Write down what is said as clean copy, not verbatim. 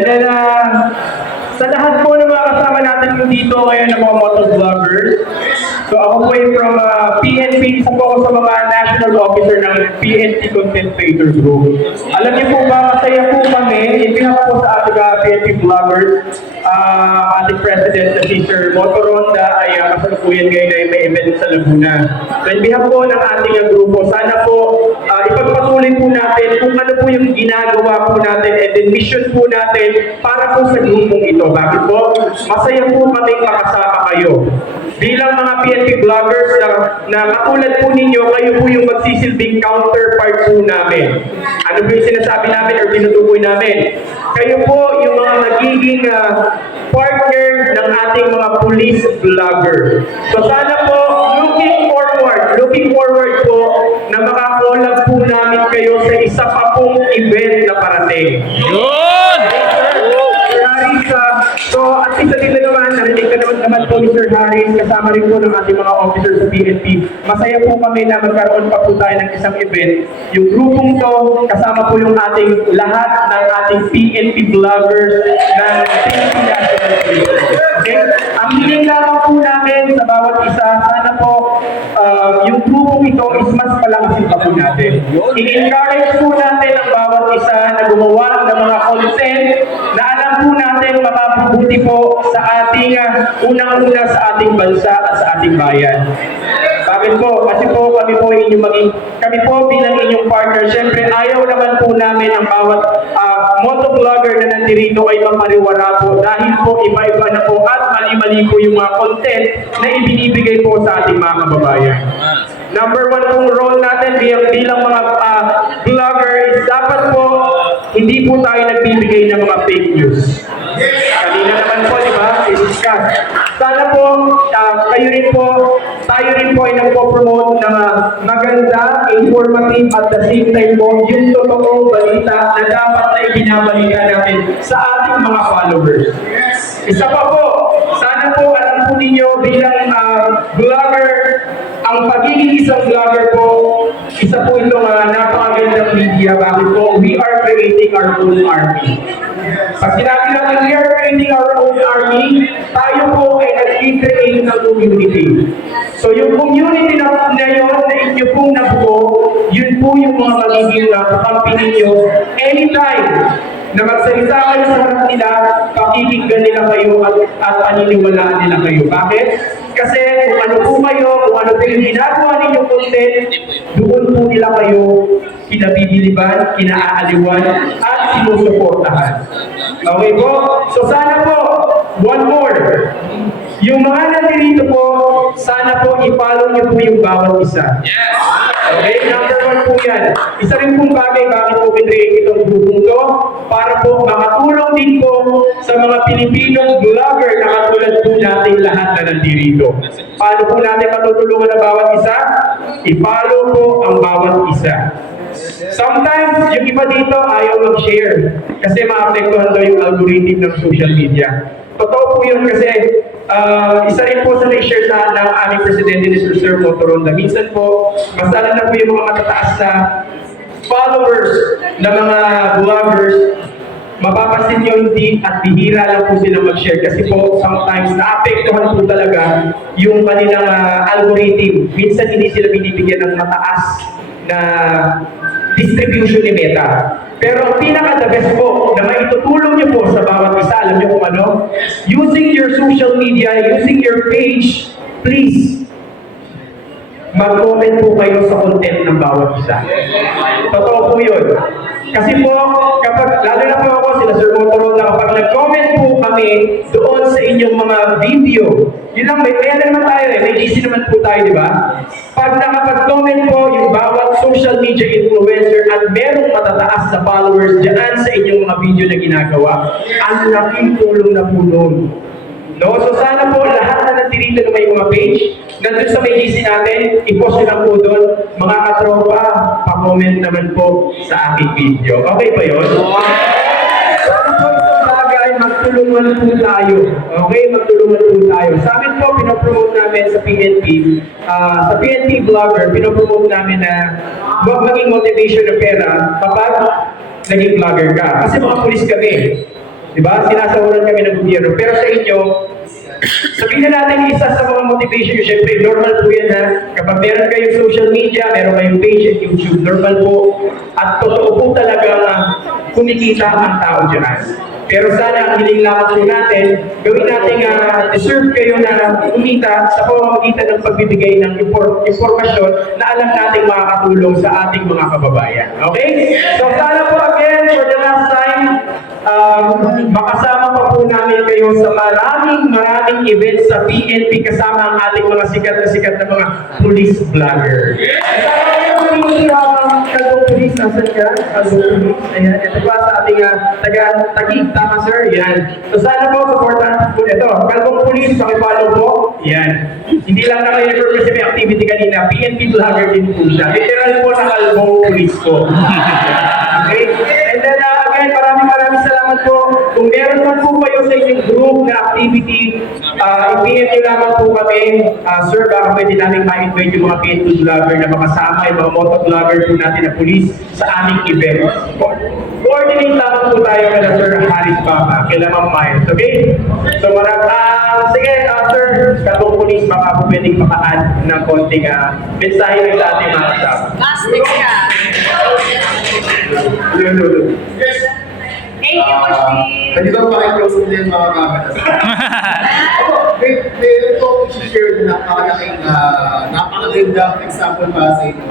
And then, sa lahat po ng mga kasama natin dito ngayon ng mga motovloggers, so ako po ay from PNP, isa po ako sa mga national officer ng PNP Content Creators Group. Alam niyo po ba, masaya po kami, ipinap po sa ating PNP vloggers, ating president na si Sir Motoronda ay kasalukuyan ngayon ay may event sa Laguna. So, in behalf po ng ating grupo, sana po ipagpatuloy po natin kung ano po yung ginagawa po natin and then mission po natin para po sa grupong ito. Bakit po? Masaya po kaming makasama kayo. Bilang mga PNP vloggers na katulad po ninyo, kayo po yung magsisilbing counterpart po namin. Ano po yung sinasabi namin or tinutukoy namin? Kayo po yung mga magiging partner ng ating mga police vlogger. So sana po, looking forward po na makakolab po namin kayo sa isa pa pong event na parating. Yun! So, at isa dito naman, narinig ka naman po ni Sir Harris, kasama rin po ng ating mga officers sa PNP. Masaya po kami na magkaroon pa po tayo ng isang event. Yung grupong to, kasama po yung ating lahat ng ating PNP vloggers ng PNP National Police. Okay? Ang hiling lamang po namin sa bawat isa, sana po yung grupong ito is mas palakasin pa po natin. I-encourage po natin ang bawat isa na gumawa ng mga content na alam po natin mapapabuti po sa ating unang-una sa ating bansa at sa ating bayan. Bakit po? Kasi po kami po bilang inyong partner, syempre ayaw naman po namin ang bawat motovlogger na nandirito ay mapariwara po dahil po iba-iba na po at mali-mali po yung mga content na ibinibigay po sa ating mga kababayan. Number one pong role natin bilang mga vlogger is dapat po hindi po tayo nagbibigay ng mga fake news. Kanina naman po, di ba? I-discuss. Sana po, tayo rin po ay nagpo-promote ng maganda, informative at the same time po yung totoong balita na dapat na ibinabalita natin sa ating mga followers. Isa pa po, sana po alam po ninyo bilang vlogger, ang pagiging isang vlogger po, isa po itong napakagandang media. Bakit po? We are creating our own army. Pag sinabi natin we are creating our own army, tayo po ay nag-create ng community. So yung community na yun, na inyo pong nabuo, yun po yung mga magiging kakampi ninyo anytime na magsalita kayo sa harap nila, pakikinggan nila kayo at paniniwalaan nila kayo. Bakit? Kasi kung ano po kayo, kung ano po yung ginagawa ninyong content, doon po nila kayo kinabibiliban, kinaaliwan, at sinusuportahan. Okay po? So sana po, one more. Yung mga nandito po, sana po i-follow niyo po yung bawat isa. Yes! Okay, number one po yan. Isa rin pong bagay bakit po kinreate itong grupong to para po makatulong din po sa mga Pilipinong vlogger na katulad po natin lahat na nandito. Paano po natin matutulungan ang bawat isa? I-follow po ang bawat isa. Sometimes, yung iba dito ayaw mag-share kasi maapektuhan daw yung algorithm ng social media. Totoo po yun kasi isa rin po sa na-share ng aming presidente ni Sir Motoronda. Minsan po, masala na po yung mga matataas na followers na mga vloggers, mapapansin nyo hindi at bihira lang po sila mag-share kasi po sometimes naapektuhan po talaga yung kanilang algorithm. Minsan hindi sila binibigyan ng mataas na distribution ni Meta. Pero ang pinaka-the best po na maitutulong niyo po sa bawat isa, alam niyo kung ano? Using your social media, using your page, please, mag-comment po kayo sa content ng bawat isa. Totoo po yun. Kasi po, lalo na po ako, sila Sir Motoronda, kapag nag-comment po kami doon sa inyong mga video, yun lang, may naman tayo may GC naman po tayo, di ba? Pag nakapag-comment po yung bawat social media influencer at merong matataas na followers dyan sa inyong mga video na ginagawa, ang laking tulong na po noon. No? So sana po lahat na nandito na may mga page, nandun sa may GC natin, i-post nyo lang po doon, mga katropa, pa-comment naman po sa aking video. Okay ba yun? Sana po isang bagay, magtulungan po tayo. Okay, magtulungan po tayo. Sa amin po, pinopromote namin sa PNP vlogger, pinopromote namin na huwag maging motivation na pera kapag naging vlogger ka. Kasi mga pulis kami. Di ba? Sinasawaran kami ng gobyerno. Pero sa inyo, sabihin na natin isa sa mga motivation nyo, syempre normal po yan ha. Kapag meron kayong social media, meron kayong page at YouTube, normal po. At totoo po talaga kumikita ang tao dyan. Pero sana ang hiling lamang po natin, gawin natin deserve kayo na kumita sa pamamagitan ng pagbibigay ng informasyon na alam natin makakatulong sa ating mga kababayan. Okay? So sana po again, for the last time, makasama pa po namin kayo sa maraming events sa PNP kasama ang ating mga sikat na mga police vlogger. Kalbong police, nasan ka? Kalbong police, ayan. Ito pa sa ating taga-tagig, tama sir? Yan. So sana po, supportan po ito. Kalbong police, pakipollow po. Yan. Hindi lang na kayo nag-represent may activity kanina, PNP vlogger din po siya. Literal po na kalbong police po. Okay? And then again, maraming salamat po. Kung meron man po kayo sa inyong group na activity, i-PM nyo lamang po kami. Sir, baka pwede namin ma-invite yung mga PNP vlogger na makasama, yung mga motovlogger po natin na police sa aming event. Coordinate lamang po tayo kay Sir Haris Baka, kay Ma'am Myers, okay? So sige, sir, katong police, baka po pwedeng maka-add ng konting mensahe ng sa ating mga staff. Plastic ka. Yes. Thank you, Moshi. Pwede ba pakiclose mo din mga camera? May ito share na napakagandang example para sa inyo.